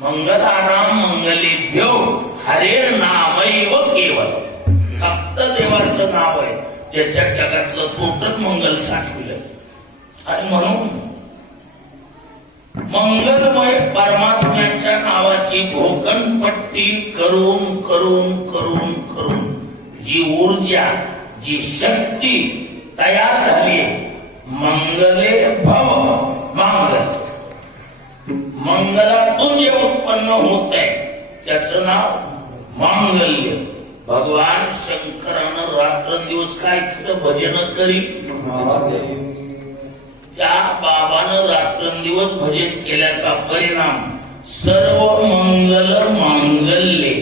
मंगलानाम मंगलेभ्यो हरे नामैव केवळ फक्त देवाचं नाव आहे. त्याच्या जगातलं तोटच मंगल साठविलं. आणि म्हणून मंगलमय परमात्म्याच्या नावाची भोकनपट्टी करून करून करून करून जी ऊर्जा जी शक्ती तयार झाली मंगले भव. मंगलातून जे उत्पन्न होत आहे त्याचं नाव मांगल्य. भगवान शंकरानं रात्रंदिवस काय केलं? भजन करी त्या बाबानं रात्रंदिवस भजन केल्याचा परिणाम सर्व मंगल मांगल्य.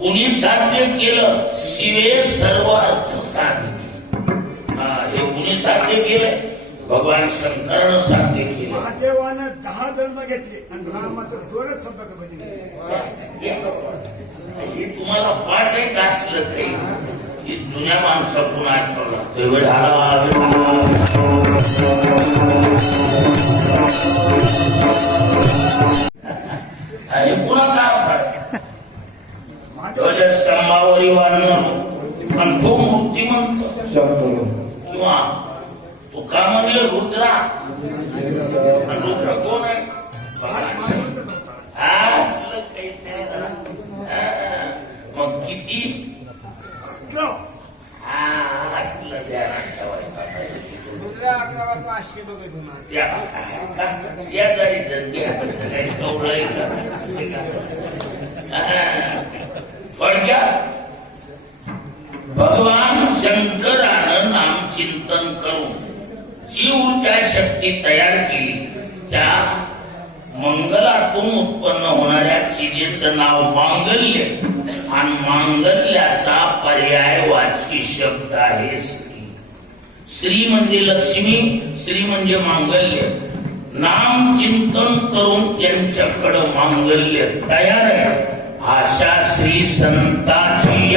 कुणी साध्य केलं? शिवे सर्व अर्थ साध्य हा हे कुणी साध्य केलंय? भगवान शंकरानं साध्य केलं. महादेवानं दहा जन्म घेतले आणि रामाचं दोनच शब्दाचं भजन. हे तुम्हाला पाठ आहे का असलं काही हे जुन्या माणसाकडून आठवलं तेवढ अरे कुणाचा महादेव ध्वजस्तंभावरी वाढणं आणि तो मूर्तिमंत किंवा म्हणजे रुद्रा रुद्र कोण आहे. मग किती असलं ध्यानात ठेवायचं? शेजारी जण घ्या. काही कवळं आहे का? हा. थोडक्यात भगवान शंकरानं नाम चिंतन करून जी ऊर्जा शक्ती तयार केली. त्या मंगलातून उत्पन्न होणाऱ्या चिजेचं नाव मांगल्य. आणि मांगल्याचा पर्याय वाची शब्द आहे स्त्री. श्री म्हणजे लक्ष्मी श्री म्हणजे मांगल्य. नाम चिंतन करून त्यांच्याकडं मांगल्य तयार आहे. अशा श्री संताची.